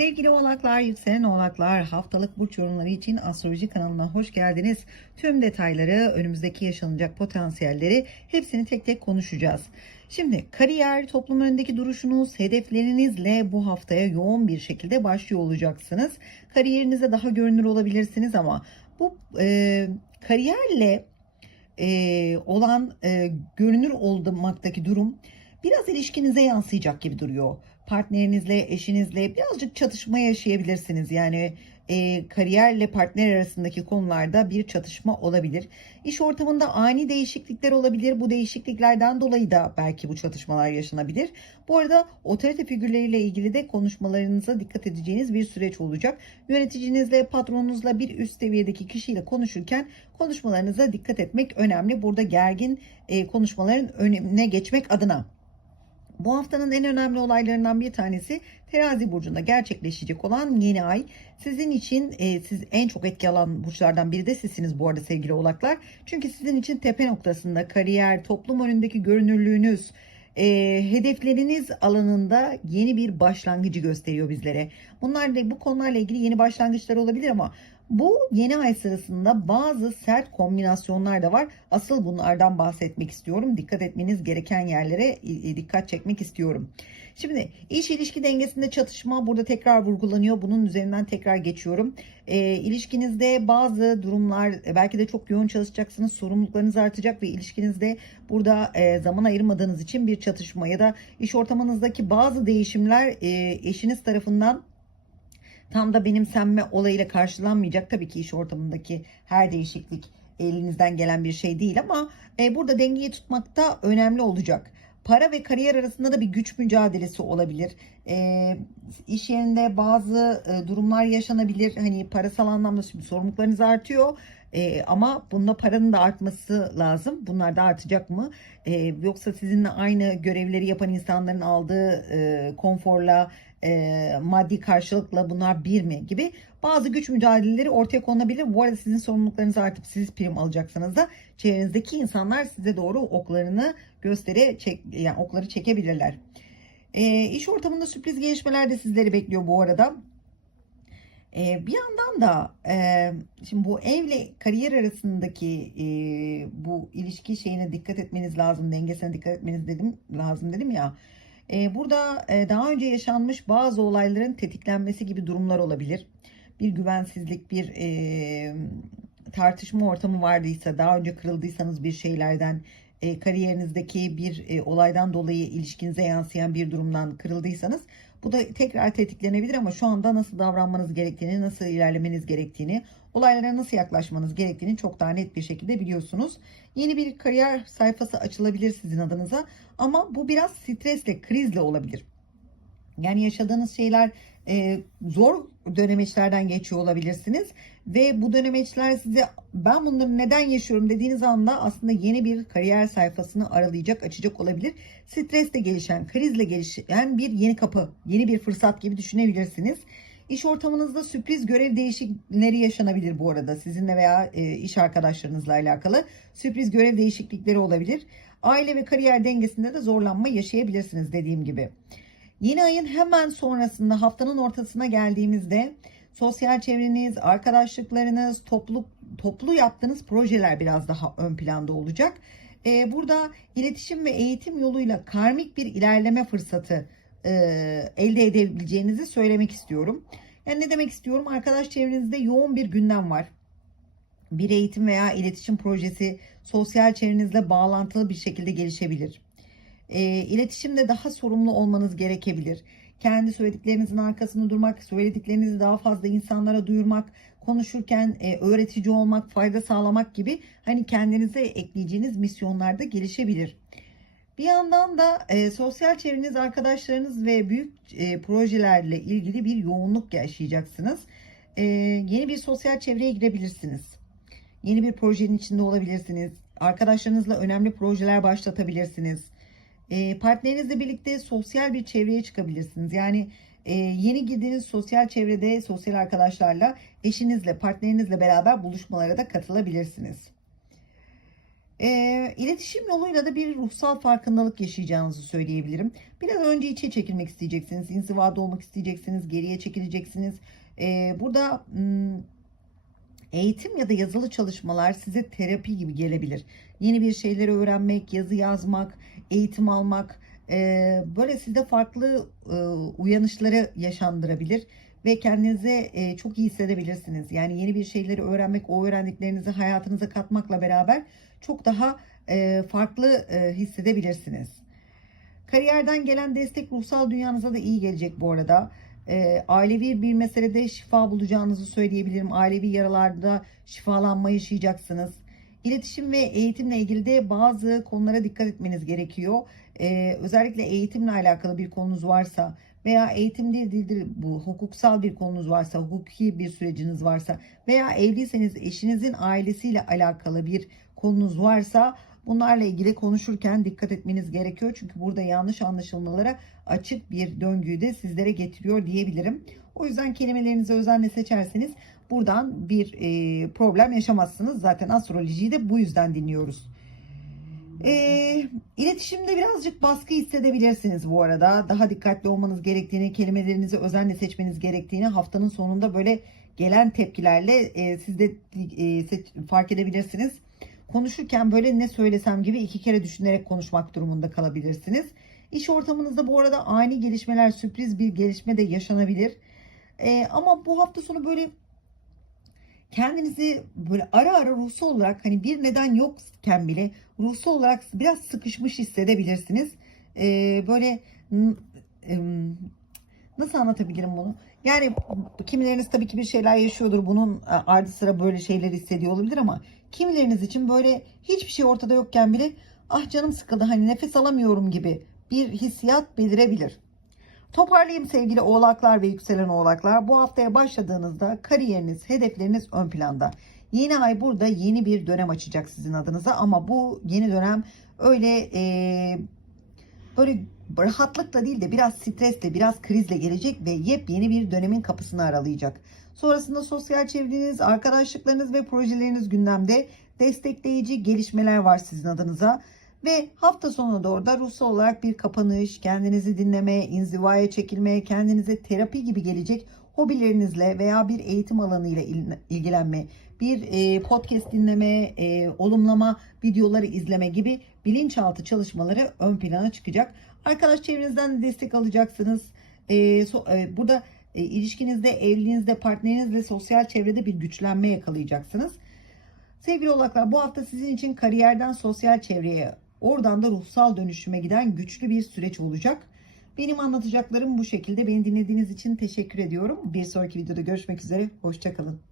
Sevgili oğlaklar, yükselen oğlaklar, haftalık burç yorumları için astroloji kanalına hoş geldiniz. Tüm detayları, önümüzdeki yaşanacak potansiyelleri hepsini tek tek konuşacağız. Şimdi kariyer, toplum önündeki duruşunuz, hedeflerinizle bu haftaya yoğun bir şekilde başlıyor olacaksınız. Kariyerinize daha görünür olabilirsiniz ama bu e, kariyerle e, olan e, görünür olmaktaki durum biraz ilişkinize yansıyacak gibi duruyor. Partnerinizle, eşinizle birazcık çatışma yaşayabilirsiniz. Yani e, kariyerle partner arasındaki konularda bir çatışma olabilir. İş ortamında ani değişiklikler olabilir. Bu değişikliklerden dolayı da belki bu çatışmalar yaşanabilir. Bu arada otorite figürleriyle ilgili de konuşmalarınıza dikkat edeceğiniz bir süreç olacak. Yöneticinizle, patronunuzla bir üst seviyedeki kişiyle konuşurken konuşmalarınıza dikkat etmek önemli. Burada gergin e, konuşmaların önüne geçmek adına. Bu haftanın en önemli olaylarından bir tanesi Terazi burcunda gerçekleşecek olan yeni ay. Sizin için e, siz en çok etki alan burçlardan biri de sizsiniz bu arada sevgili oğlaklar. Çünkü sizin için tepe noktasında kariyer, toplum önündeki görünürlüğünüz, e, hedefleriniz alanında yeni bir başlangıcı gösteriyor bizlere. Bunlar da bu konularla ilgili yeni başlangıçlar olabilir ama bu yeni ay sırasında bazı sert kombinasyonlar da var. Asıl bunlardan bahsetmek istiyorum. Dikkat etmeniz gereken yerlere e, dikkat çekmek istiyorum. Şimdi iş ilişki dengesinde çatışma burada tekrar vurgulanıyor. Bunun üzerinden tekrar geçiyorum. E, ilişkinizde bazı durumlar e, belki de çok yoğun çalışacaksınız. Sorumluluklarınız artacak ve ilişkinizde burada e, zaman ayırmadığınız için bir çatışma ya da iş ortamınızdaki bazı değişimler e, eşiniz tarafından tam da benimsenme olayıyla karşılanmayacak. Tabii ki iş ortamındaki her değişiklik elinizden gelen bir şey değil ama e, burada dengeyi tutmakta önemli olacak. Para ve kariyer arasında da bir güç mücadelesi olabilir. E, iş yerinde bazı e, durumlar yaşanabilir. Hani parasal anlamda şimdi sorumluluklarınız artıyor. E, ama bunda paranın da artması lazım. Bunlar da artacak mı? E, yoksa sizinle aynı görevleri yapan insanların aldığı e, konforla e, maddi karşılıkla bunlar bir mi gibi bazı güç mücadeleleri ortaya konulabilir. Bu arada sizin sorumluluklarınız artıp siz prim alacaksınız da çevrenizdeki insanlar size doğru oklarını göstere çek, yani okları çekebilirler. E, iş ortamında sürpriz gelişmeler de sizleri bekliyor bu arada. E, bir yandan da e, şimdi bu evle kariyer arasındaki e, bu ilişki şeyine dikkat etmeniz lazım, dengesine dikkat etmeniz dedim lazım dedim ya. E, burada e, daha önce yaşanmış bazı olayların tetiklenmesi gibi durumlar olabilir. Bir güvensizlik, bir e, tartışma ortamı vardıysa, daha önce kırıldıysanız bir şeylerden, e, kariyerinizdeki bir olaydan dolayı ilişkinize yansıyan bir durumdan kırıldıysanız bu da tekrar tetiklenebilir ama şu anda nasıl davranmanız gerektiğini, nasıl ilerlemeniz gerektiğini, olaylara nasıl yaklaşmanız gerektiğini çok daha net bir şekilde biliyorsunuz. Yeni bir kariyer sayfası açılabilir sizin adınıza ama bu biraz stresle, krizle olabilir. Yani yaşadığınız şeyler e, zor dönemeçlerden geçiyor olabilirsiniz ve bu dönemeçler size ben bunları neden yaşıyorum dediğiniz anda aslında yeni bir kariyer sayfasını aralayacak, açacak olabilir. Stresle gelişen, krizle gelişen bir yeni kapı, yeni bir fırsat gibi düşünebilirsiniz. İş ortamınızda sürpriz görev değişiklikleri yaşanabilir bu arada. Sizinle veya e, iş arkadaşlarınızla alakalı sürpriz görev değişiklikleri olabilir. Aile ve kariyer dengesinde de zorlanma yaşayabilirsiniz dediğim gibi. Yeni ayın hemen sonrasında haftanın ortasına geldiğimizde sosyal çevreniz, arkadaşlıklarınız, toplu toplu yaptığınız projeler biraz daha ön planda olacak. Ee, burada iletişim ve eğitim yoluyla karmik bir ilerleme fırsatı e, elde edebileceğinizi söylemek istiyorum. Yani ne demek istiyorum? Arkadaş çevrenizde yoğun bir gündem var. Bir eğitim veya iletişim projesi sosyal çevrenizle bağlantılı bir şekilde gelişebilir. E, iletişimde daha sorumlu olmanız gerekebilir. Kendi söylediklerinizin arkasında durmak, söylediklerinizi daha fazla insanlara duyurmak, konuşurken e, öğretici olmak, fayda sağlamak gibi hani kendinize ekleyeceğiniz misyonlarda gelişebilir. Bir yandan da e, sosyal çevreniz, arkadaşlarınız ve büyük e, projelerle ilgili bir yoğunluk yaşayacaksınız. E, yeni bir sosyal çevreye girebilirsiniz. Yeni bir projenin içinde olabilirsiniz. Arkadaşlarınızla önemli projeler başlatabilirsiniz. E, partnerinizle birlikte sosyal bir çevreye çıkabilirsiniz. Yani e, yeni girdiğiniz sosyal çevrede sosyal arkadaşlarla eşinizle partnerinizle beraber buluşmalara da katılabilirsiniz. E, iletişim yoluyla da bir ruhsal farkındalık yaşayacağınızı söyleyebilirim. Biraz önce içe çekilmek isteyeceksiniz, inzivada olmak isteyeceksiniz, geriye çekileceksiniz. E, burada hmm, eğitim ya da yazılı çalışmalar size terapi gibi gelebilir. Yeni bir şeyleri öğrenmek, yazı yazmak, eğitim almak e, böyle sizde farklı e, uyanışları yaşandırabilir ve kendinizi e, çok iyi hissedebilirsiniz. Yani yeni bir şeyleri öğrenmek, o öğrendiklerinizi hayatınıza katmakla beraber çok daha e, farklı e, hissedebilirsiniz. Kariyerden gelen destek ruhsal dünyanıza da iyi gelecek bu arada. E, ailevi bir meselede şifa bulacağınızı söyleyebilirim. Ailevi yaralarda şifalanma yaşayacaksınız. İletişim ve eğitimle ilgili de bazı konulara dikkat etmeniz gerekiyor. E, özellikle eğitimle alakalı bir konunuz varsa veya eğitim değil değildir bu hukuksal bir konunuz varsa, hukuki bir süreciniz varsa veya evliyseniz eşinizin ailesiyle alakalı bir konunuz varsa bunlarla ilgili konuşurken dikkat etmeniz gerekiyor. Çünkü burada yanlış anlaşılmalara açık bir döngüyü de sizlere getiriyor diyebilirim. O yüzden kelimelerinizi özenle seçerseniz buradan bir e, problem yaşamazsınız. Zaten astrolojiyi de bu yüzden dinliyoruz. E, iletişimde birazcık baskı hissedebilirsiniz bu arada. Daha dikkatli olmanız gerektiğini, kelimelerinizi özenle seçmeniz gerektiğini haftanın sonunda böyle gelen tepkilerle e, siz de e, fark edebilirsiniz. Konuşurken böyle ne söylesem gibi iki kere düşünerek konuşmak durumunda kalabilirsiniz. İş ortamınızda bu arada ani gelişmeler, sürpriz bir gelişme de yaşanabilir. E, ama bu hafta sonu böyle kendinizi böyle ara ara ruhsal olarak hani bir neden yokken bile ruhsal olarak biraz sıkışmış hissedebilirsiniz. Ee, böyle nasıl anlatabilirim bunu? Yani kimileriniz tabii ki bir şeyler yaşıyordur. Bunun e, ardı sıra böyle şeyler hissediyor olabilir ama kimileriniz için böyle hiçbir şey ortada yokken bile ah canım sıkıldı hani nefes alamıyorum gibi bir hissiyat belirebilir. Toparlayayım sevgili oğlaklar ve yükselen oğlaklar. Bu haftaya başladığınızda kariyeriniz, hedefleriniz ön planda. Yeni ay burada yeni bir dönem açacak sizin adınıza ama bu yeni dönem öyle e, böyle rahatlıkla değil de biraz stresle, biraz krizle gelecek ve yepyeni bir dönemin kapısını aralayacak. Sonrasında sosyal çevreniz, arkadaşlıklarınız ve projeleriniz gündemde destekleyici gelişmeler var sizin adınıza. Ve hafta sonuna doğru da ruhsal olarak bir kapanış, kendinizi dinleme, inzivaya çekilme, kendinize terapi gibi gelecek hobilerinizle veya bir eğitim alanıyla il- ilgilenme, bir e, podcast dinleme, e, olumlama videoları izleme gibi bilinçaltı çalışmaları ön plana çıkacak. Arkadaş çevrenizden de destek alacaksınız. E, burada e, ilişkinizde, evliliğinizde, partnerinizle sosyal çevrede bir güçlenme yakalayacaksınız. Sevgili oğlaklar bu hafta sizin için kariyerden sosyal çevreye, oradan da ruhsal dönüşüme giden güçlü bir süreç olacak. Benim anlatacaklarım bu şekilde. Beni dinlediğiniz için teşekkür ediyorum. Bir sonraki videoda görüşmek üzere. Hoşçakalın.